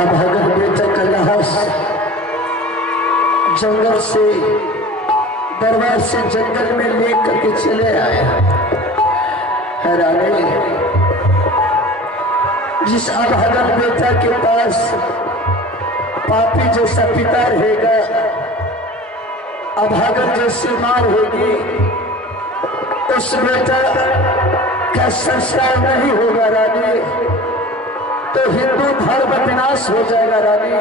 अभागन बेटा का लाश जंगल से दरबार से जंगल में लेकर के चले आए। हैरानी, जिस अभागन बेटा के पास पापी जैसा पिता रहेगा, अभागन जैसी मां होगी, उस बेटा का संस्कार नहीं होगा रानी, तो हिंदू धर्म विनाश हो जाएगा रानी।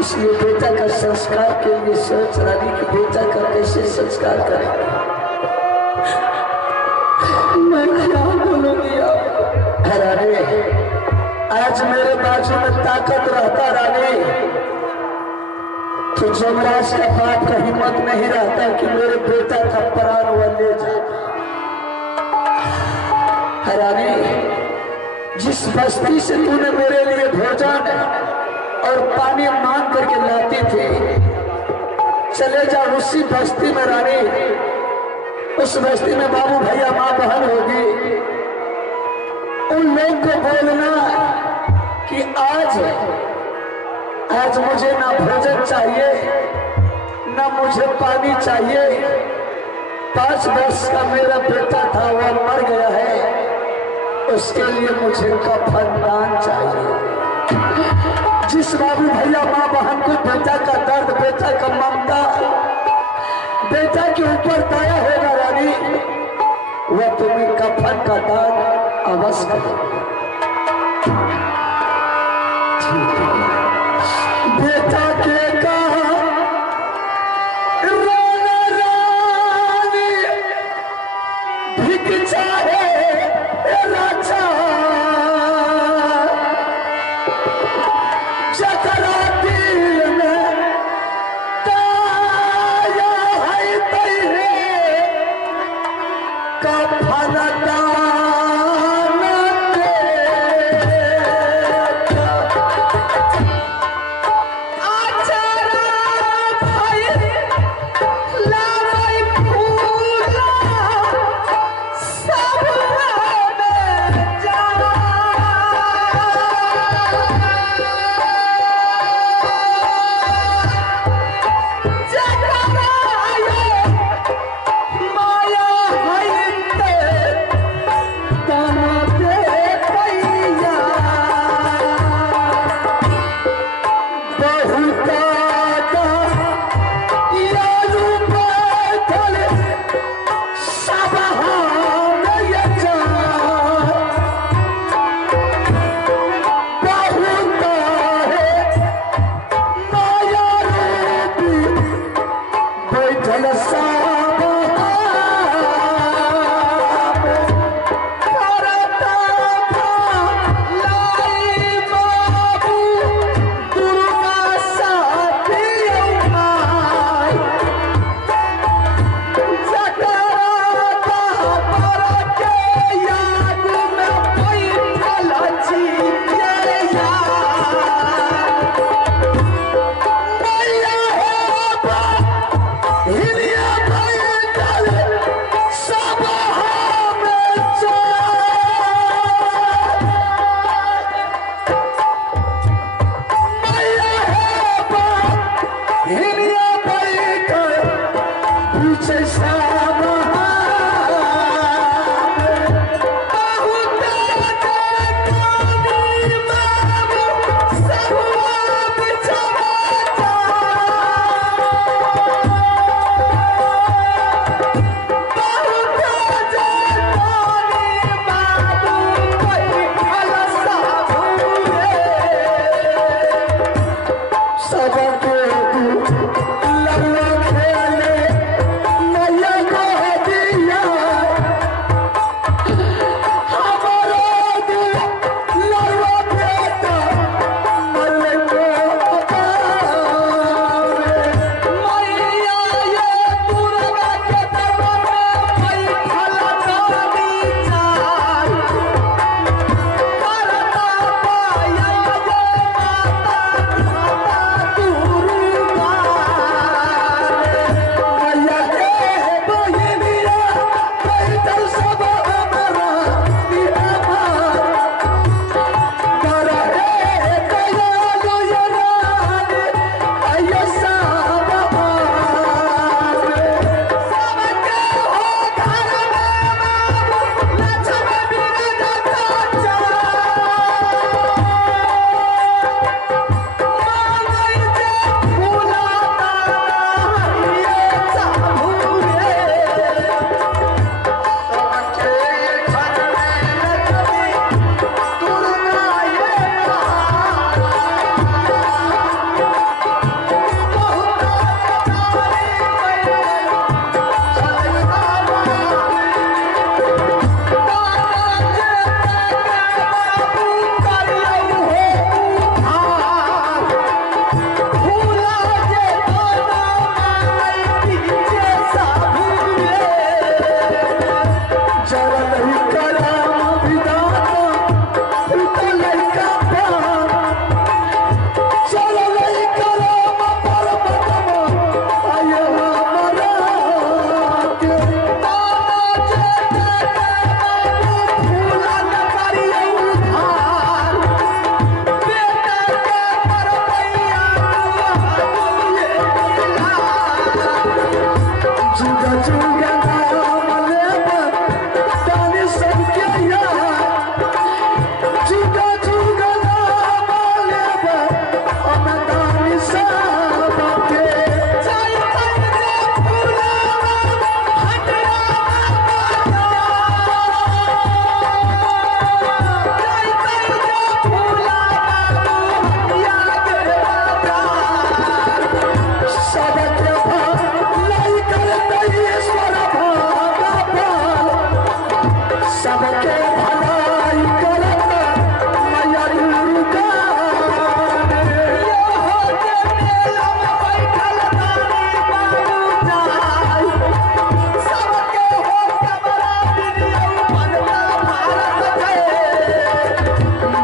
इसलिए बेटा का संस्कार के लिए सोच रानी कि बेटा का कैसे संस्कार करेंगे। मैं क्या बोलूंगी आप रानी, आज मेरे बाजू में ताकत रहता रानी तो जमराज का बाप का हिम्मत नहीं रहता कि मेरे बेटा का प्राण वह ले जाए। रानी, जिस बस्ती से तूने मेरे लिए भोजन और पानी मांग करके लाती थी, चले जा उसी बस्ती में रानी। उस बस्ती में बाबू भैया माँ बहन होगी, उन लोग को बोलना कि आज मुझे ना भोजन चाहिए ना मुझे पानी चाहिए। 5 वर्ष का मेरा बेटा था, वह मर गया है, उसके लिए मुझे कफन दान चाहिए। जिस बाबू भैया माँ बहन को बेटा का दर्द, बेटा का ममता, बेटा के ऊपर दया होगा रानी, वह तुम्हें कफन का दान अवश्य करेगा। बेटा के कहा रोना रानी भिख चाहे राजा, जकरा दिल में दया है तेरे कफन दान दे।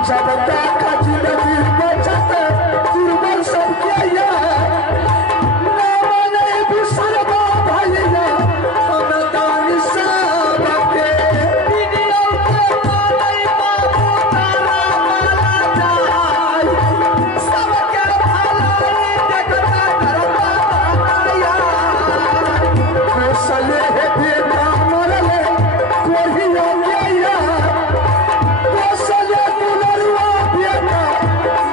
जब तक जिंदगी बचत दुर्बल सबके यह नाम नहीं बिसरबा भैया हम दान सबके वीडियो के मालाई बाबू तारा माला जाय सबके भलाई देखता करता आया मसले है बेटा मरले कोई हो गया मसले दुलरुआ बेटा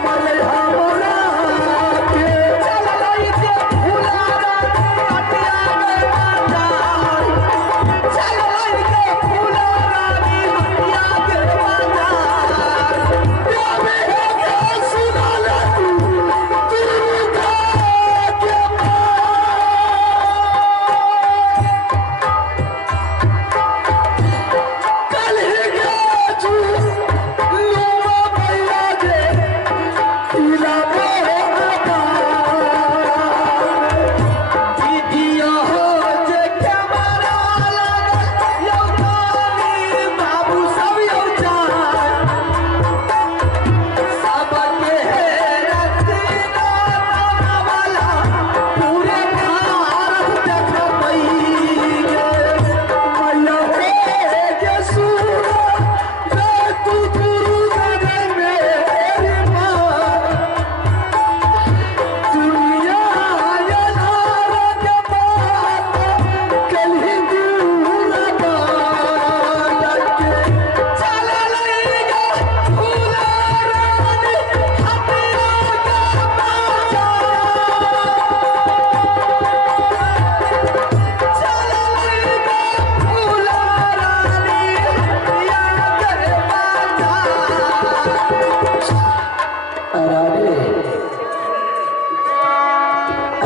मरे हमरा के चल लाई के फुलारा अटिया में बाजार चल लाई के फुलारा अटिया के बाजार देवे हो के सुना ले तू दुर्गा के कल ही गया तू लूमा भैया दे पीला मोहब्बत दीदिया हो जे कैमरा लगल यौ काली बाबू सब यौ जान सबके है रसीदा दाना वाला पूरे भारत देख पई गे मैया हे गे सूरा रे तू दुर्गा रे मेरी माँ दुनिया ये नारा के बात कल ही दूर बात के चल लईगा फूला रानी हटिया के बाजार चल लईगा फूला रानी हटिया के बाजार अरे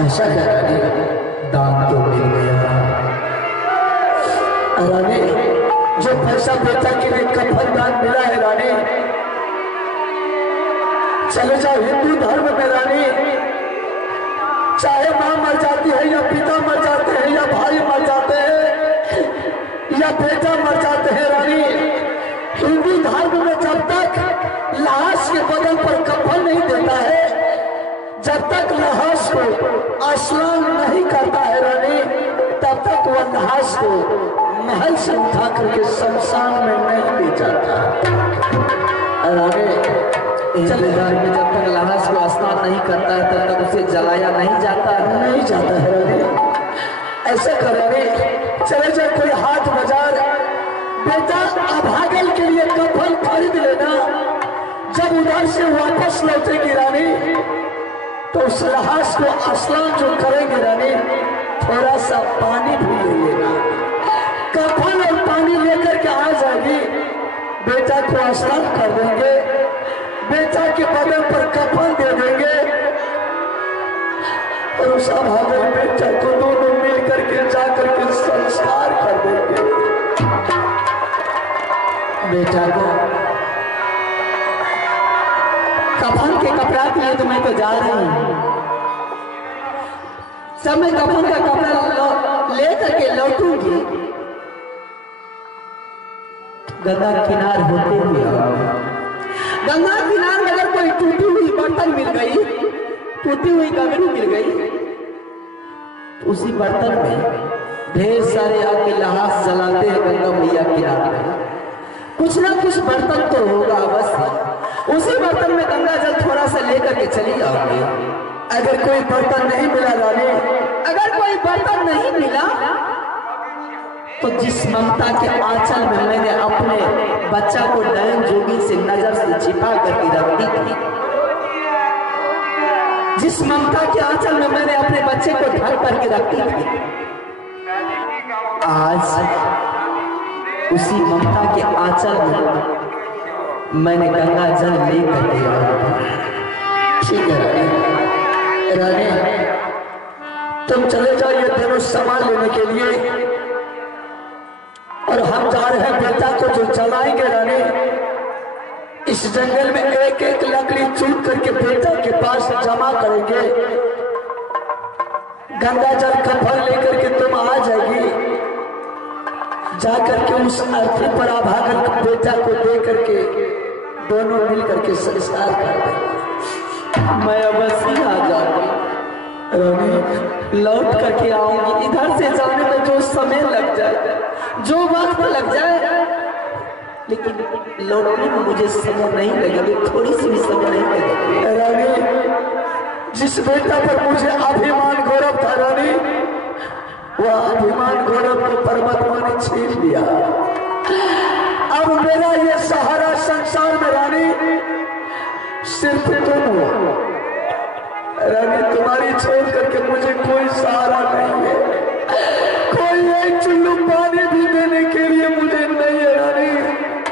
ऐसा क्या रानी दान तो मिल गया रानी जो पैसा बेटा के लिए कफन दान मिला है रानी चले जाओ हिंदू धर्म में रानी चाहे माँ मर जाती है या पिता मर जाते हैं या भाई मर जाते हैं या बेटा मर जाते हैं रानी हिंदू धर्म में जब तक लाश के बदल पर कफन नहीं देता है जब तक लाश को स्नान नहीं करता है रानी तब तक वह लाश को महल से उठा करके शमशान में नहीं ले जाता रानी जलेदार में जब तक लाश को स्नान नहीं करता है तब तक उसे जलाया नहीं जाता है। नहीं जाता है रानी ऐसा कर रानी चले जाए कोई हाट बाजार बेटा अभागल के लिए कफन खरीद लेना जब उधर से वापस लौटेगी रानी तो उस लाश को स्नान जो करेंगे रानी थोड़ा सा पानी भी ले लेना कफन और पानी लेकर के आ जाएगी बेटा को स्नान कर देंगे बेटा के बदन पर कफन दे देंगे और उस अभागल बेटा को दोनों मिल करके जा करके संस्कार कर देंगे बेटा को कफन के कपड़ा के लिए तो मैं तो जा रही हूँ सब मैं कफन का कपड़ा ले करके लौटूंगी गंगा किनार होते हुए गंगा किनार में अगर कोई टूटी हुई बर्तन मिल गई टूटी हुई गगरी मिल गई तो उसी बर्तन में ढेर सारे आके लाश जलाते हैं गंगा मैया किनारे में कुछ ना कुछ बर्तन तो होगा अवश्य उसी बर्तन में गंगा जल थोड़ा सा लेकर के चली आओगे अगर कोई बर्तन नहीं मिला रानी अगर कोई बर्तन नहीं मिला तो जिस ममता के आंचल में मैंने अपने बच्चा को नयन जोगी से नजर से छिपा करके रख दी थी जिस ममता के आंचल में मैंने अपने बच्चे को ढक करके रख दी थी आज उसी ममता के आंचल में मैंने गंगा जल ले करके आया ठीक है रानी तुम चले जाओ ये दोनों सामान लेने के लिए और हम जा रहे हैं बेटा को जो जलाएंगे रानी इस जंगल में एक एक लकड़ी चूट करके बेटा के पास जमा करेंगे गंगा जल का फल लेकर के तुम आ जाएगी जाकर के उस अर्थी पर आभागल बेटा को दे करके दोनों मिल करके संस्कार कर देंगे। मैं अवश्य आ जाऊंगी रानी, लौट करके आऊंगी। इधर से जाने में जो समय लग जाए, जो वक्त लग जाए, लेकिन लौटने में मुझे समय नहीं लगेगी, थोड़ी सी भी समय नहीं लगेगी। रानी, जिस बेटा पर मुझे अभिमान गौरव था रानी, वह अभिमान गौरव को परमात्मा ने छीन लिया। अब मेरा ये सहारा संसार में रानी सिर्फ तुम हो। रानी, तुम्हारी छोड़ करके मुझे कोई सहारा नहीं है, कोई एक चुल्लू पानी भी देने के लिए मुझे नहीं है रानी।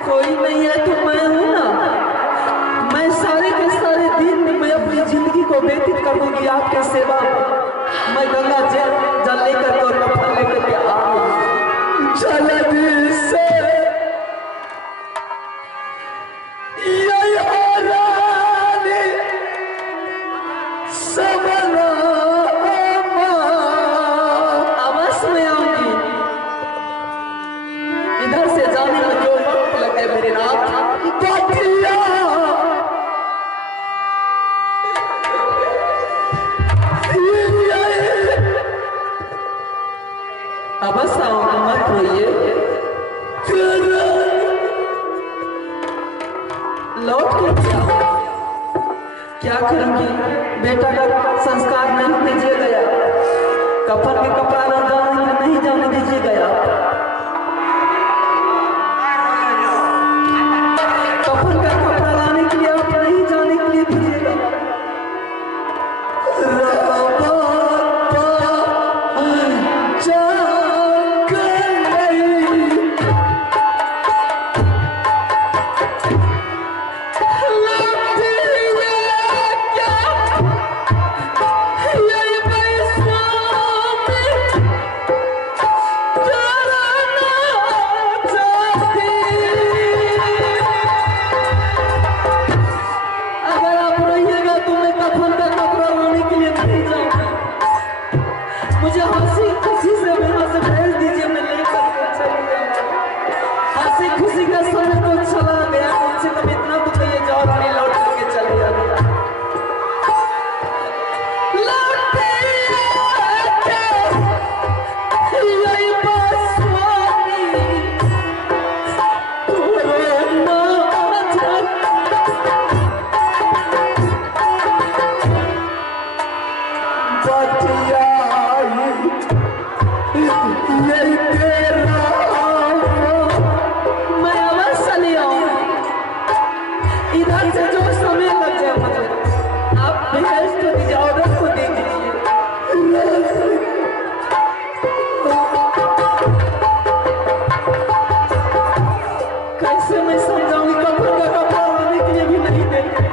कोई नहीं है तो मैं हूं ना। मैं सारे के सारे दिन मैं अपनी जिंदगी को व्यतीत करूंगी आपके सेवा में। मैं गंगा जल लेकर के और कफन लेकर के आऊंगी। जल्दी से अवश्य में आऊंगी। इधर से जाने में जो वक्त लगे मेरे नाथ, अवश्य आऊंगी, मत रोइए। लौट के क्या करूंगी? बेटा का संस्कार नहीं दीजिए गया, कफन के कपड़ा नहीं जाने दीजिए गया, कफन का कपड़ा लाने के लिए आप नहीं जाने के लिए दीजिएगा। मुझे हंसी खुशी से यहाँ से भेज दीजिए, मैं लेकर के चली जाऊंगा। हंसी खुशी का समय तो चला गया, कम से कम इतना तो कहिए जाओ अपनी लौट करके चली जाना। इधर से जो समय लग जाए मुझे आप भेज तो दीजिए, ऑर्डर को दे दीजिए। कैसे मैं समझाऊंगी? कपड़ों का कपड़ा लाने के लिए भी नहीं देते।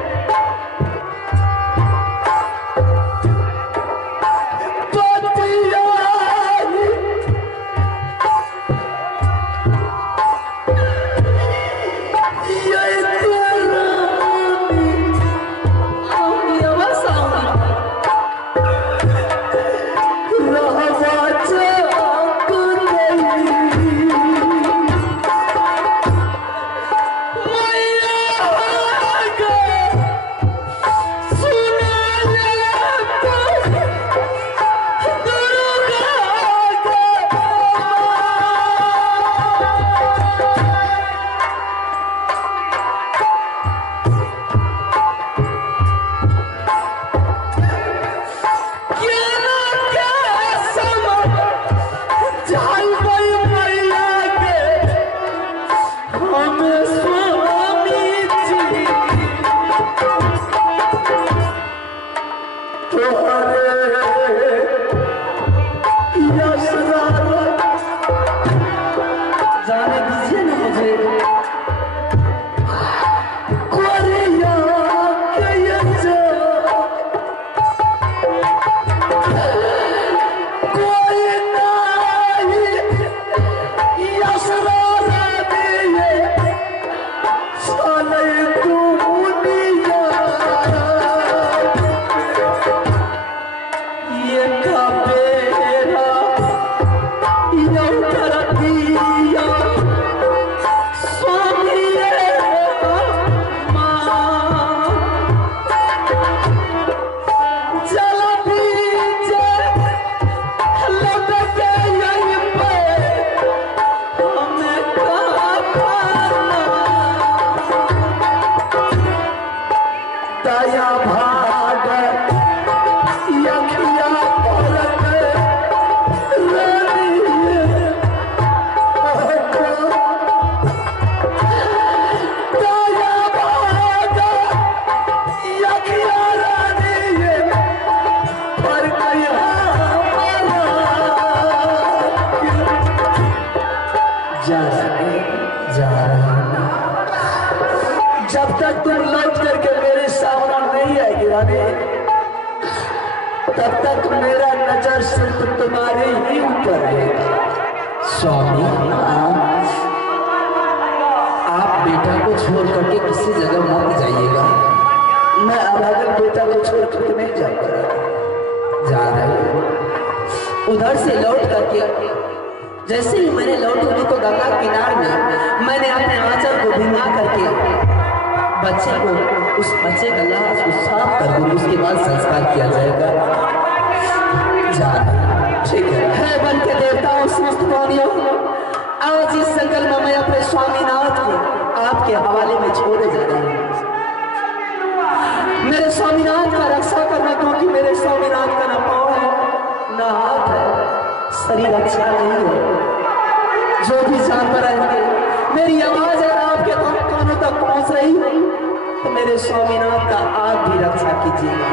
दाया भाग यखिया पलट रानी दाया भाग यखिया रानी पर जा रहा जब तक तुम लौट करके मेरे सामने नहीं आएगी रानी, तब तक मेरा नजर सिर्फ तुम्हारे ही ऊपर रहेगा। स्वामी, आप बेटा को छोड़ करके किसी जगह मत जाइएगा। मैं अभागन बेटा को छोड़ करके नहीं जाऊंगा। जा रहे उधर से लौट करके जैसे ही मैंने लौटी तो गंगा किनार में मैंने अपने आंचल को भिंगा करके बच्चे को उस बच्चे का लाश को साफ कर दूंगी, उसके बाद संस्कार किया जाएगा। जा ठीक है बन के देवताओं समस्त प्राणियों, आज इस संकल्प में मैं अपने स्वामीनाथ को आपके हवाले में छोड़े जा रहा हूँ। मेरे स्वामीनाथ का रक्षा करना, क्योंकि मेरे स्वामीनाथ का ना पाँव है ना हाथ है, शरीर अच्छा नहीं है। जो भी जानवर आएंगे मेरी आवाज अगर आपके कानों तक पहुंच रही है तो मेरे स्वामीनाथ का आप भी रक्षा कीजिएगा।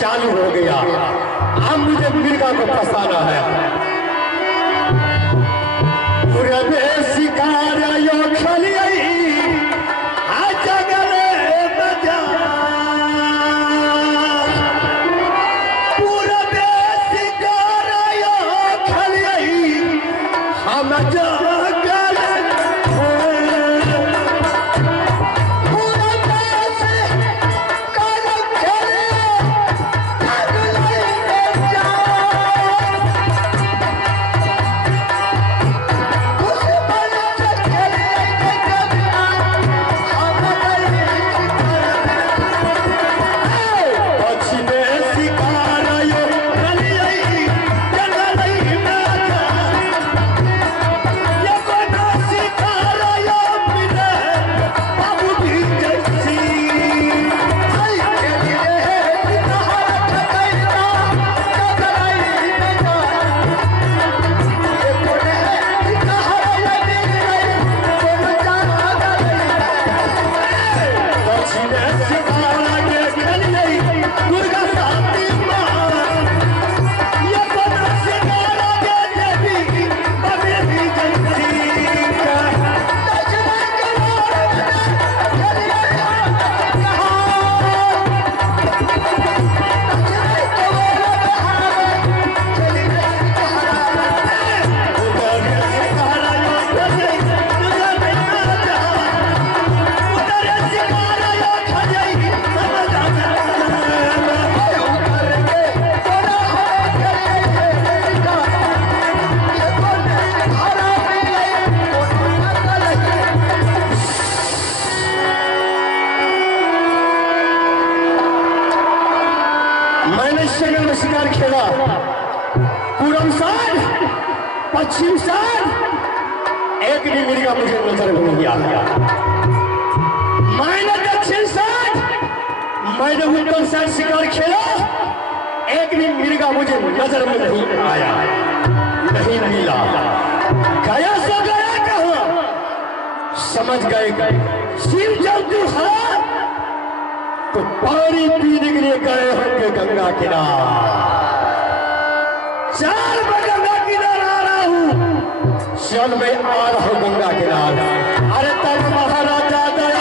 चालू हो गया। अब मुझे मिर्गा को फंसाना है। पूरे शिकार यो खलियाई आज जगले बजा पूरे शिकार यो खलियाई हम शिकार खेला। पूरब साइड, पश्चिम साइड, एक भी मिर्गा मुझे नजर में नहीं आया। मैंने दक्षिण साइड, मैंने उत्तर साइड शिकार खेला, एक भी मिर्गा मुझे नजर में नहीं आया, नहीं मिला। गया सो गया कहाँ? समझ गए शिव जब है तो पानी पीने के लिए गए होंगे गंगा किनार। चल मैं गंगा किनार आ रहा हूँ, चल मैं आ रहा हूँ गंगा किनार। अरे तब महाराजा दया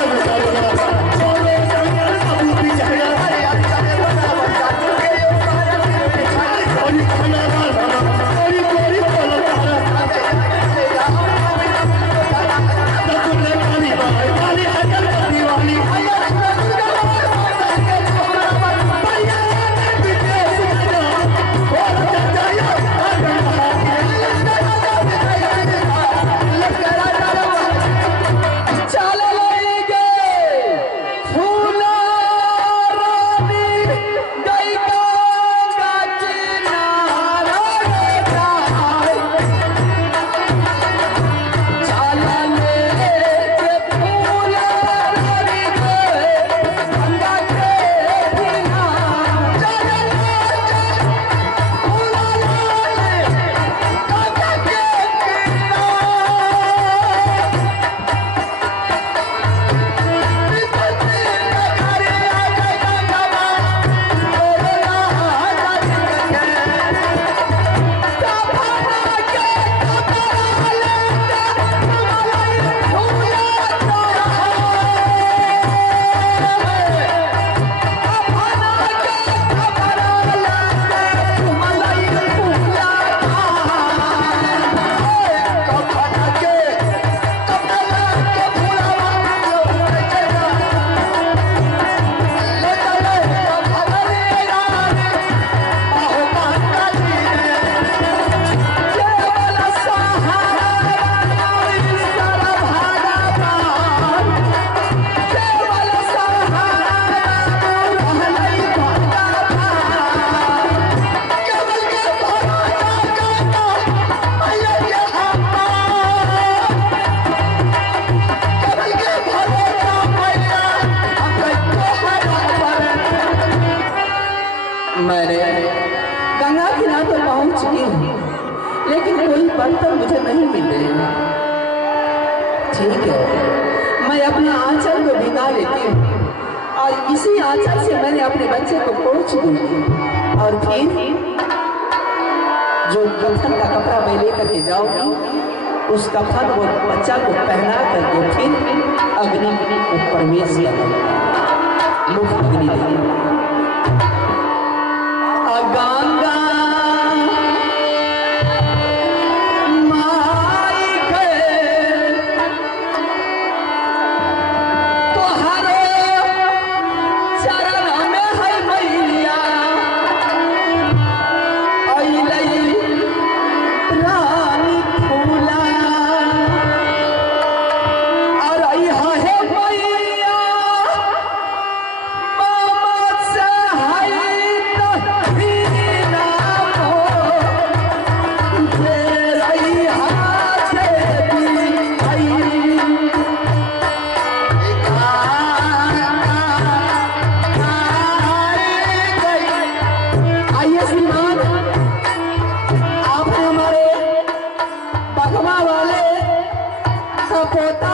मैंने गंगा किनारे पर पहुंच चुकी हूँ, लेकिन कोई बर्तन मुझे नहीं मिल रहे। ठीक है, मैं अपना आंचल को भिगा लेती हूँ और इसी आंचल से मैंने अपने बच्चे को पोंछ दूंगी और फिर जो कफन का कपड़ा मैं लेकर के जाऊंगी उस कफन को बच्चा को पहना करके फिर अग्नि में प्रवेश करूंगा, मुख अग्नि देंगे। गंगा माई के तोहरे चरण में है मैया अइलई रानी फूला और अइहा है मैया मामा से है तहीना हो तेरा हाथ भी आइए श्रीमान, आप हमारे बगवा वाले का पोता